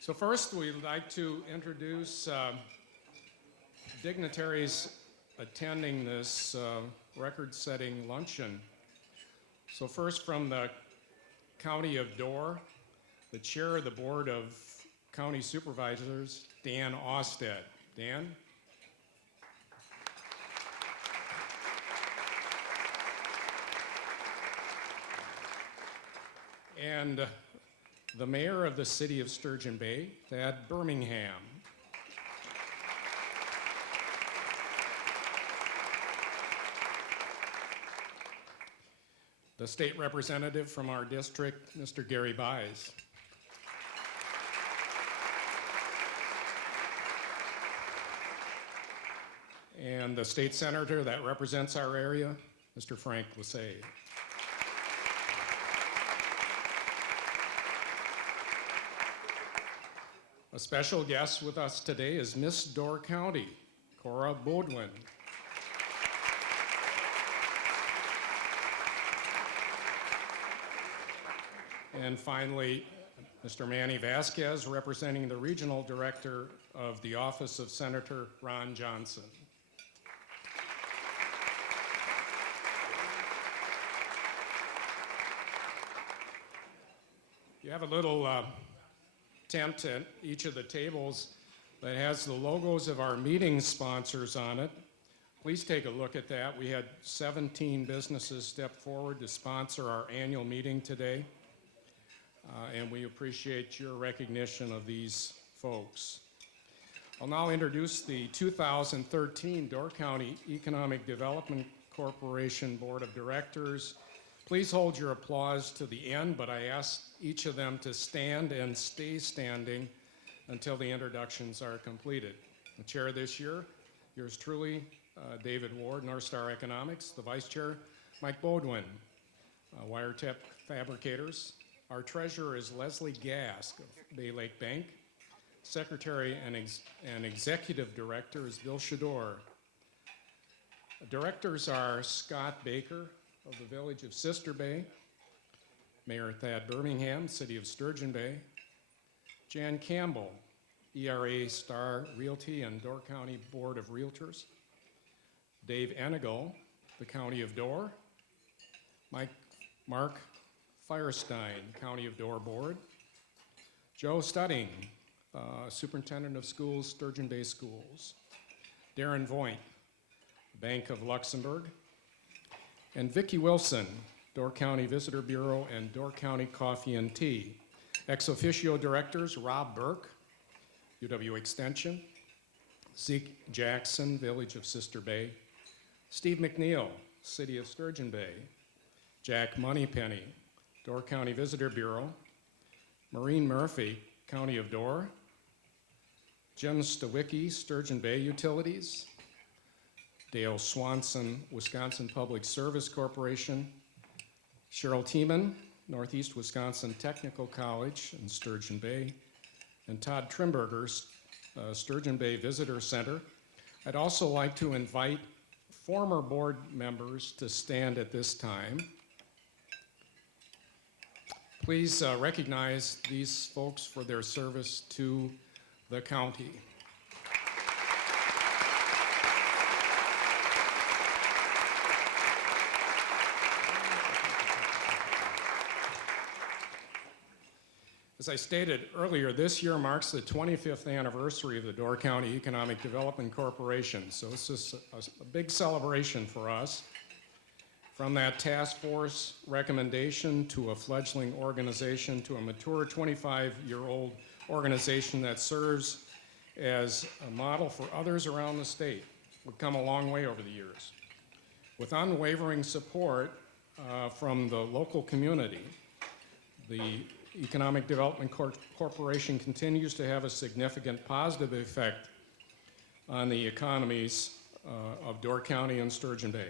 So first, we'd like to introduce dignitaries attending this record-setting luncheon. So first, from the County of Dorr, the Chair of the Board of County Supervisors, Dan Austed. Dan? And the Mayor of the City of Sturgeon Bay, Thad Birmingham. The State Representative from our district, Mr. Gary Buys. And the State Senator that represents our area, Mr. Frank Lassay. A special guest with us today is Miss Dorr County, Cora Bodwin. And finally, Mr. Manny Vasquez, representing the Regional Director of the Office of Senator Ron Johnson. You have a little tent at each of the tables that has the logos of our meeting sponsors on it. Please take a look at that. We had 17 businesses step forward to sponsor our annual meeting today, and we appreciate your recognition of these folks. I'll now introduce the 2013 Dorr County Economic Development Corporation Board of Directors. Please hold your applause to the end, but I ask each of them to stand and stay standing until the introductions are completed. The chair this year, yours truly, David Ward, North Star Economics. The vice chair, Mike Bodwin, Wiretap Fabricators. Our treasurer is Leslie Gask of Bay Lake Bank. Secretary and executive director is Bill Shador. Directors are Scott Baker of the Village of Sister Bay, Mayor Thad Birmingham, City of Sturgeon Bay, Jan Campbell, ERA Star Realty and Dorr County Board of Realtors, Dave Enigal, the County of Dorr, Mark Firestein, County of Dorr Board, Joe Studding, Superintendent of Schools, Sturgeon Bay Schools, Darren Voigt, Bank of Luxembourg, and Vicki Wilson, Dorr County Visitor Bureau and Dorr County Coffee and Tea. Ex officio directors, Rob Burke, UW Extension, Zeke Jackson, Village of Sister Bay, Steve McNeil, City of Sturgeon Bay, Jack Moneypenny, Dorr County Visitor Bureau, Maureen Murphy, County of Dorr, Jim Stawicki, Sturgeon Bay Utilities, Dale Swanson, Wisconsin Public Service Corporation, Cheryl Tiemann, Northeast Wisconsin Technical College in Sturgeon Bay, and Todd Trimberger, Sturgeon Bay Visitor Center. I'd also like to invite former board members to stand at this time. Please recognize these folks for their service to the county. As I stated earlier, this year marks the 25th anniversary of the Dorr County Economic Development Corporation, so this is a big celebration for us. From that task force recommendation to a fledgling organization to a mature 25-year-old organization that serves as a model for others around the state. We've come a long way over the years. With unwavering support from the local community, the Economic Development Corporation continues to have a significant positive effect on the economies of Dorr County and Sturgeon Bay.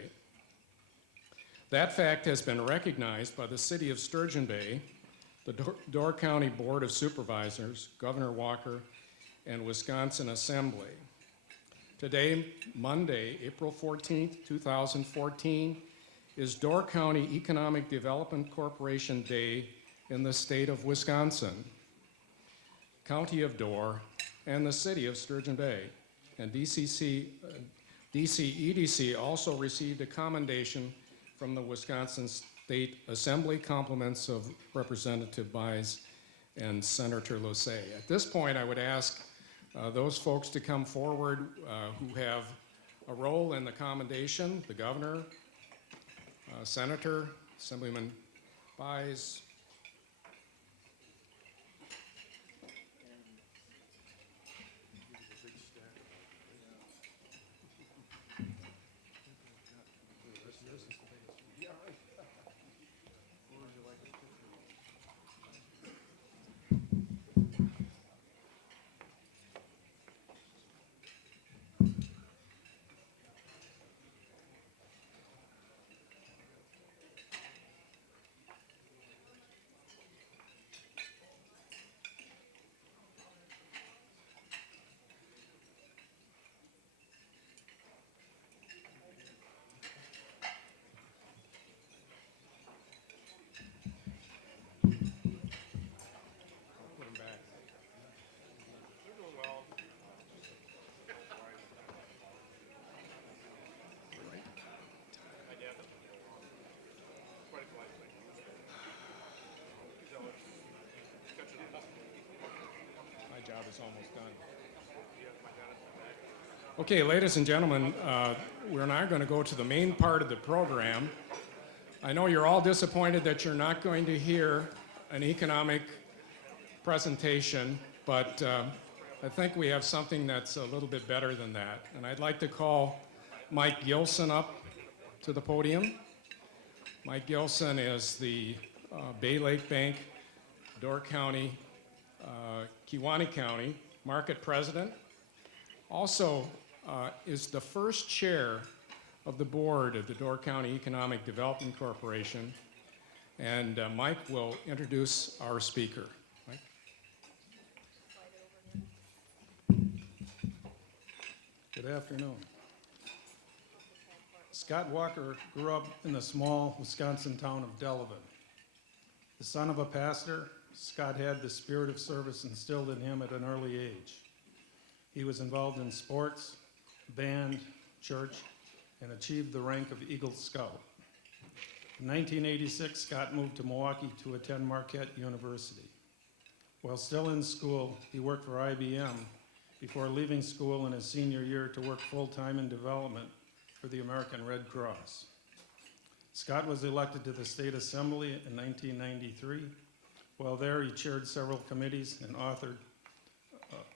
That fact has been recognized by the City of Sturgeon Bay, the Dorr County Board of Supervisors, Governor Walker, and Wisconsin Assembly. Today, Monday, April 14th, 2014, is Dorr County Economic Development Corporation Day in the state of Wisconsin. County of Door, and the City of Sturgeon Bay. And DCEDC also received a commendation from the Wisconsin State Assembly, compliments of Representative Buys and Senator Losay. At this point, I would ask those folks to come forward who have a role in the commendation: the governor, Senator, Assemblyman Buys. Job is almost done. Okay, ladies and gentlemen, we're now going to go to the main part of the program. I know you're all disappointed that you're not going to hear an economic presentation, but I think we have something that's a little bit better than that. And I'd like to call Mike Gilson up to the podium. Mike Gilson is the Bay Lake Bank, Door County, Kewaunee County market president. Also is the first chair of the board of the Door County Economic Development Corporation. And Mike will introduce our speaker. Mike? Good afternoon. Scott Walker grew up in the small Wisconsin town of Delavan. The son of a pastor, Scott had the spirit of service instilled in him at an early age. He was involved in sports, band, church, and achieved the rank of Eagle Scout. In 1986, Scott moved to Milwaukee to attend Marquette University. While still in school, he worked for IBM before leaving school in his senior year to work full-time in development for the American Red Cross. Scott was elected to the State Assembly in 1993. While there, he chaired several committees and authored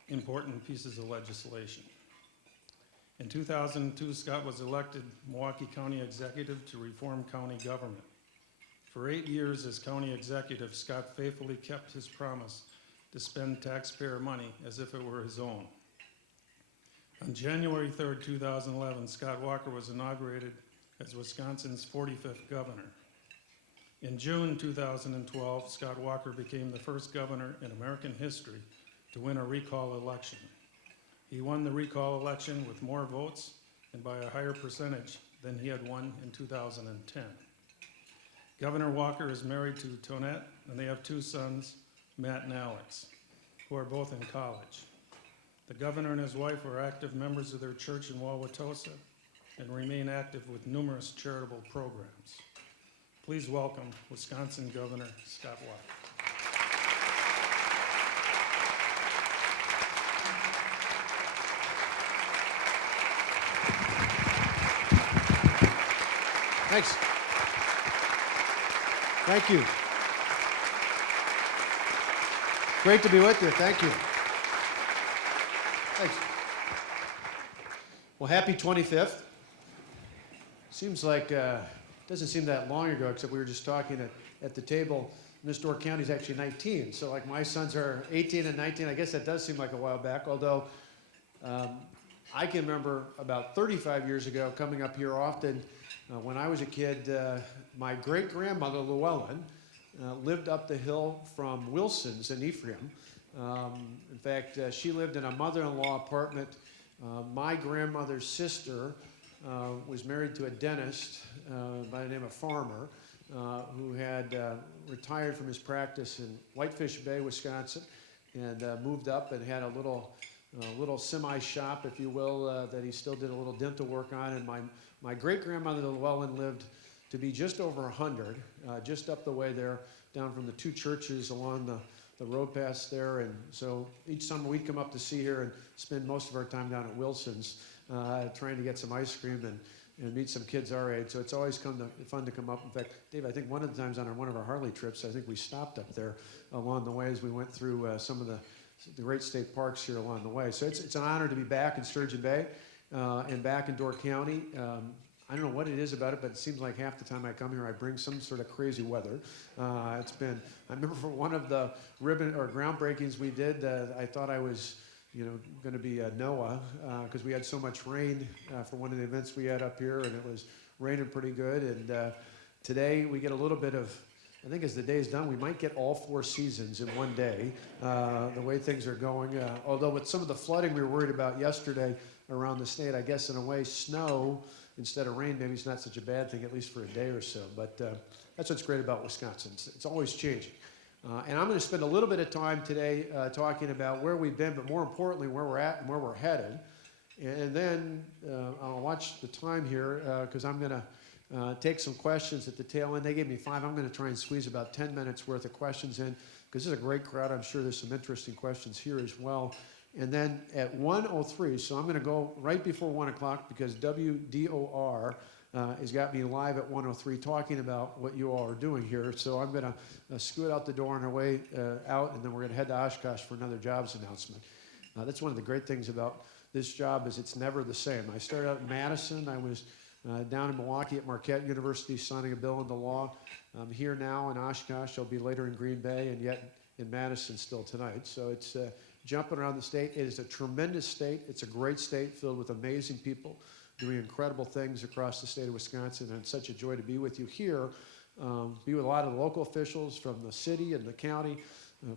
important pieces of legislation. In 2002, Scott was elected Milwaukee County Executive to reform county government. For 8 years as county executive, Scott faithfully kept his promise to spend taxpayer money as if it were his own. On January 3rd, 2011, Scott Walker was inaugurated as Wisconsin's 45th governor. In June 2012, Scott Walker became the first governor in American history to win a recall election. He won the recall election with more votes and by a higher percentage than he had won in 2010. Governor Walker is married to Tonette, and they have 2 sons, Matt and Alex, who are both in college. The governor and his wife are active members of their church in Wauwatosa and remain active with numerous charitable programs. Please welcome Wisconsin Governor Scott Walker. Thanks. Thank you. Great to be with you. Thank you. Thanks. Well, happy 25th. Seems like, doesn't seem that long ago, except we were just talking at the table. Miss Door County is actually 19. So like my sons are 18 and 19. I guess that does seem like a while back, although I can remember about 35 years ago coming up here often. When I was a kid, my great-grandmother, Llewellyn, lived up the hill from Wilson's in Ephraim. In fact, she lived in a mother-in-law apartment. My grandmother's sister was married to a dentist by the name of Farmer, who had retired from his practice in Whitefish Bay, Wisconsin, and moved up and had a little semi-shop, if you will, that he still did a little dental work on. And my great-grandmother Llewellyn lived to be just over 100, just up the way there, down from the two churches along the road past there. And so each summer we'd come up to see her and spend most of our time down at Wilson's trying to get some ice cream and meet some kids our age. So it's always fun to come up. In fact, Dave, I think one of the times on one of our Harley trips, I think we stopped up there along the way as we went through some of the great state parks here along the way. So it's an honor to be back in Sturgeon Bay and back in Door County. I don't know what it is about it, but it seems like half the time I come here, I bring some sort of crazy weather. I remember for one of the ribbon or groundbreakings we did, I thought I was, going to be Noah because we had so much rain for one of the events we had up here, and it was raining pretty good. And today we get a little bit of, I think as the day's done, we might get all 4 seasons in one day, the way things are going. Although with some of the flooding we were worried about yesterday around the state, I guess in a way snow instead of rain maybe it's not such a bad thing, at least for a day or so. But that's what's great about Wisconsin. It's always changing. And I'm going to spend a little bit of time today talking about where we've been, but more importantly, where we're at and where we're headed. And then I'll watch the time here because I'm going to take some questions at the tail end. They gave me 5. I'm going to try and squeeze about 10 minutes worth of questions in because this is a great crowd. I'm sure there's some interesting questions here as well. And then at 1:03, so I'm going to go right before 1 o'clock because WDOR has got me live at 1:03 talking about what you all are doing here. So I'm going to scoot out the door on our way out, and then we're going to head to Oshkosh for another jobs announcement. That's one of the great things about this job is it's never the same. I started out in Madison. I was down in Milwaukee at Marquette University signing a bill into law. I'm here now in Oshkosh. I'll be later in Green Bay and yet in Madison still tonight. So it's jumping around the state. It is a tremendous state. It's a great state filled with amazing people doing incredible things across the state of Wisconsin. And it's such a joy to be with you here, be with a lot of the local officials from the city and the county.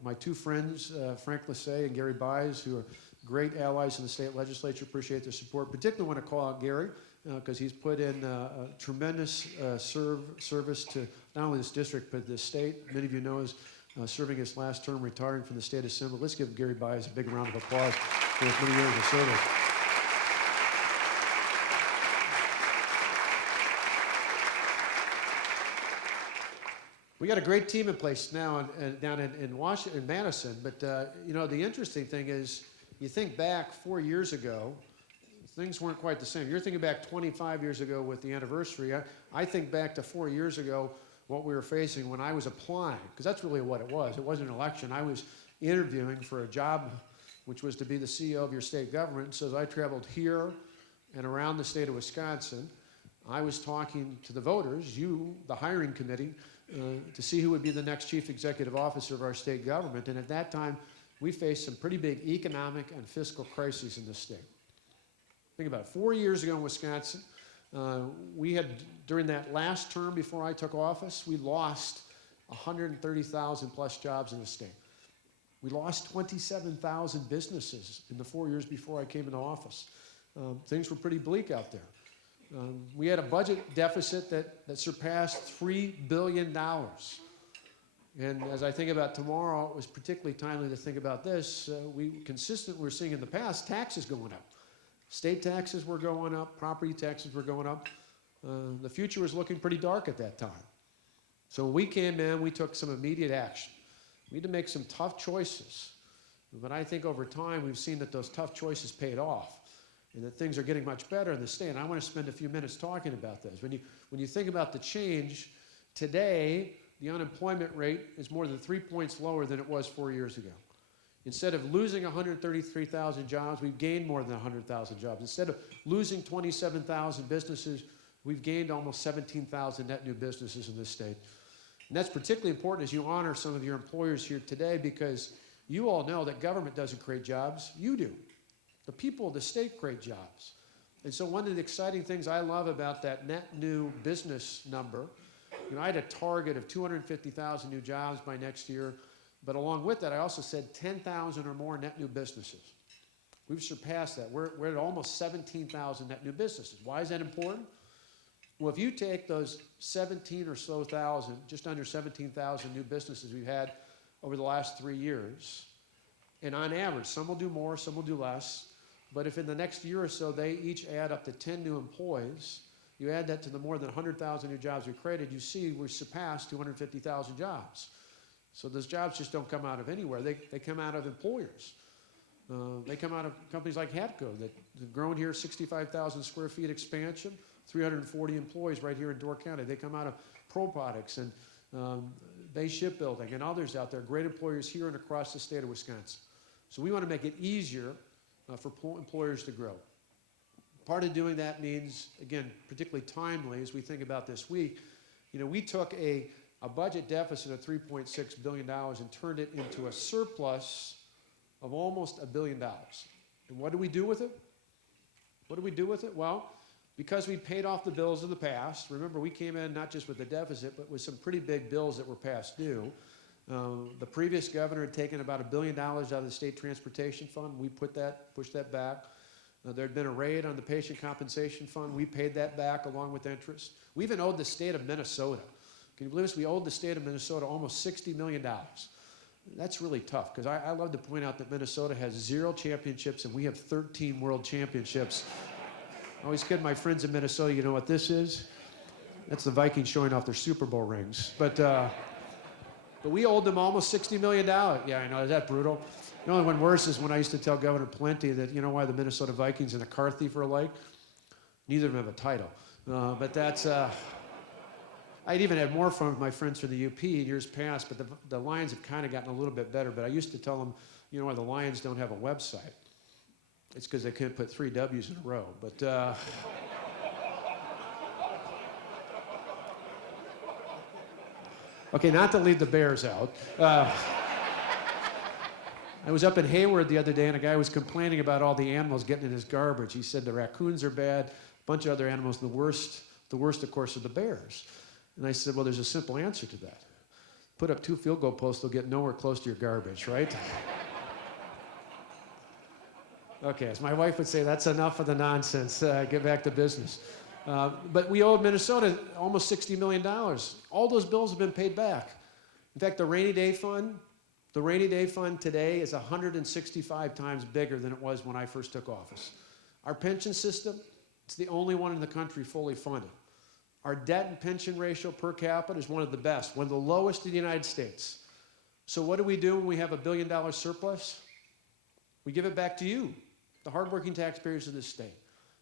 My 2 friends, Frank Lissay and Gary Bies, who are great allies in the state legislature, appreciate their support. Particularly want to call out Gary because he's put in a tremendous service to not only this district but this state. Many of you know is serving his last term, retiring from the state assembly. Let's give Gary Bies a big round of applause for his many years of service. We got a great team in place now down in Washington, in Madison. But the interesting thing is, you think back 4 years ago, things weren't quite the same. You're thinking back 25 years ago with the anniversary. I think back to 4 years ago, what we were facing when I was applying, because that's really what it was. It wasn't an election. I was interviewing for a job, which was to be the CEO of your state government. So as I traveled here and around the state of Wisconsin, I was talking to the voters, you, the hiring committee, to see who would be the next chief executive officer of our state government. And at that time, we faced some pretty big economic and fiscal crises in the state. Think about it. 4 years ago in Wisconsin, we had, during that last term before I took office, we lost 130,000 plus jobs in the state. We lost 27,000 businesses in the 4 years before I came into office. Things were pretty bleak out there. We had a budget deficit that surpassed $3 billion. And as I think about tomorrow, it was particularly timely to think about this. We're seeing in the past taxes going up. State taxes were going up, property taxes were going up. The future was looking pretty dark at that time. So when we came in, we took some immediate action. We had to make some tough choices. But I think over time, we've seen that those tough choices paid off and that things are getting much better in the state. And I want to spend a few minutes talking about this. When you think about the change, today, the unemployment rate is more than 3 points lower than it was 4 years ago. Instead of losing 133,000 jobs, we've gained more than 100,000 jobs. Instead of losing 27,000 businesses, we've gained almost 17,000 net new businesses in this state. And that's particularly important as you honor some of your employers here today because you all know that government doesn't create jobs, you do. The people of the state create jobs. And so one of the exciting things I love about that net new business number, I had a target of 250,000 new jobs by next year. But along with that, I also said 10,000 or more net new businesses. We've surpassed that. We're at almost 17,000 net new businesses. Why is that important? Well, if you take those 17 or so thousand, just under 17,000 new businesses we've had over the last 3 years, And on average, some will do more, some will do less. But if in the next year or so they each add up to 10 new employees, you add that to the more than 100,000 new jobs we created, you see we surpassed 250,000 jobs. So those jobs just don't come out of anywhere. They come out of employers. They come out of companies like Hatco that have grown here, 65,000 square feet expansion, 340 employees right here in Door County. They come out of Pro Products and Bay Shipbuilding and others out there, great employers here and across the state of Wisconsin. So we want to make it easier for employers to grow. Part of doing that means, again, particularly timely as we think about this week, we took a budget deficit of $3.6 billion and turned it into a surplus of almost $1 billion. And what do we do with it? What do we do with it? Well, because we paid off the bills of the past, remember we came in not just with the deficit, but with some pretty big bills that were past due. The previous governor had taken about $1 billion out of the state transportation fund. We pushed that back. There had been a raid on the patient compensation fund. We paid that back along with interest. We even owed the state of Minnesota. Can you believe this? We owed the state of Minnesota almost $60 million. That's really tough because I love to point out that Minnesota has 0 championships and we have 13 world championships. I always kid my friends in Minnesota, you know what this is? That's the Vikings showing off their Super Bowl rings. But we owed them almost $60 million. Yeah, I know, is that brutal? The only one worse is when I used to tell Governor Plenty that, you know why the Minnesota Vikings and the car thief are alike? Neither of them have a title. But that's, I'd even had more fun with my friends from the UP in years past, but the Lions have kind of gotten a little bit better. But I used to tell them, you know why the Lions don't have a website? It's because they couldn't put 3 W's in a row. But okay, not to leave the Bears out. I was up in Hayward the other day, and a guy was complaining about all the animals getting in his garbage. He said the raccoons are bad, a bunch of other animals. The worst, of course, are the bears. And I said, well, there's a simple answer to that. Put up 2 field goal posts, they'll get nowhere close to your garbage, right? Okay, as my wife would say, that's enough of the nonsense. Get back to business. But we owed Minnesota almost $60 million. All those bills have been paid back. In fact, the rainy day fund today is 165 times bigger than it was when I first took office. Our pension system, it's the only one in the country fully funded. Our debt and pension ratio per capita is one of the best, one of the lowest in the United States. So what do we do when we have $1 billion surplus? We give it back to you, the hardworking taxpayers of this state.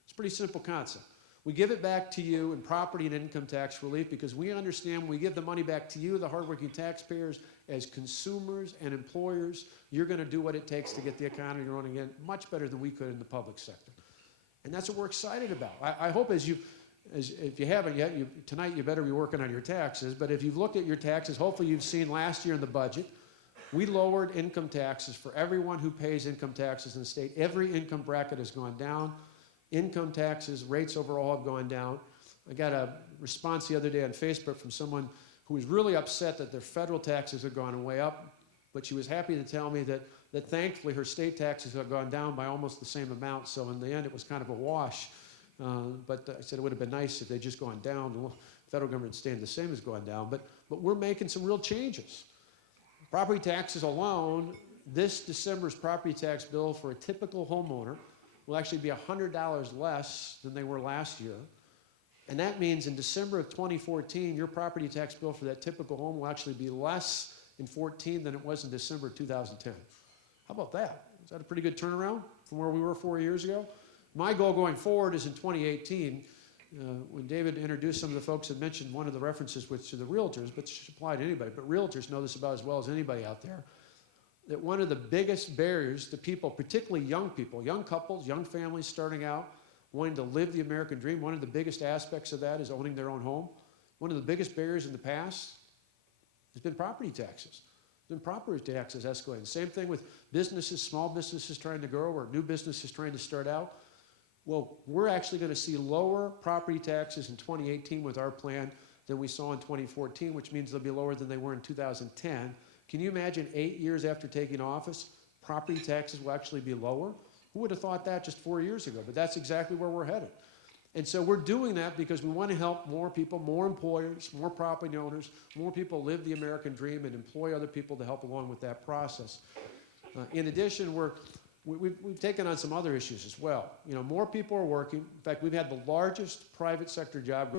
It's a pretty simple concept. We give it back to you in property and income tax relief because we understand when we give the money back to you, the hardworking taxpayers, as consumers and employers, you're going to do what it takes to get the economy running again much better than we could in the public sector. And that's what we're excited about. I hope if you haven't yet, tonight you better be working on your taxes, but if you've looked at your taxes, hopefully you've seen last year in the budget, we lowered income taxes for everyone who pays income taxes in the state. Every income bracket has gone down. Income taxes, rates overall have gone down. I got a response the other day on Facebook from someone who was really upset that their federal taxes had gone way up, but she was happy to tell me that thankfully her state taxes have gone down by almost the same amount, so in the end it was kind of a wash. But I said it would have been nice if they'd just gone down. The federal government staying the same as going down, but we're making some real changes. Property taxes alone, this December's property tax bill for a typical homeowner will actually be $100 less than they were last year. And that means in December of 2014, your property tax bill for that typical home will actually be less in 2014 than it was in December of 2010. How about that? Is that a pretty good turnaround from where we were 4 years ago? My goal going forward is in 2018, when David introduced some of the folks that mentioned one of the references which to the realtors, but it should apply to anybody, but realtors know this about as well as anybody out there, that one of the biggest barriers to people, particularly young people, young couples, young families starting out, wanting to live the American dream, one of the biggest aspects of that is owning their own home. One of the biggest barriers in the past has been property taxes. Then property taxes escalating. Same thing with businesses, small businesses trying to grow or new businesses trying to start out. Well, we're actually going to see lower property taxes in 2018 with our plan than we saw in 2014, which means they'll be lower than they were in 2010. Can you imagine 8 years after taking office, property taxes will actually be lower? Who would have thought that just 4 years ago? But that's exactly where we're headed. And so we're doing that because we want to help more people, more employers, more property owners, more people live the American dream and employ other people to help along with that process. In addition, we've taken on some other issues as well. You know, more people are working. In fact, we've had the largest private sector job